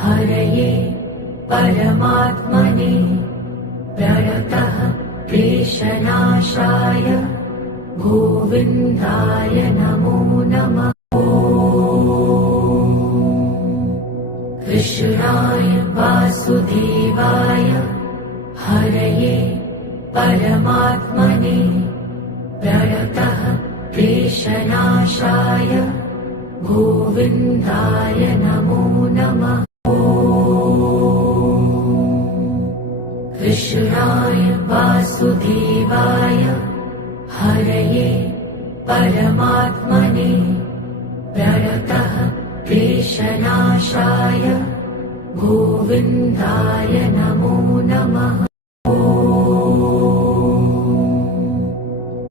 हरये परमात्मने प्रणतः क्लेशनाशाय गोविन्दाय नमो नमः। कृष्णाय वासुदेवाय हरये परमात्मने प्रणतः क्लेशनाशाय गोविन्दाय नमो नमः। कृष्णाय वासुदेवाय हरये परमात्मने प्रणतः क्लेशनाशाय गोविन्दाय नमो नमः।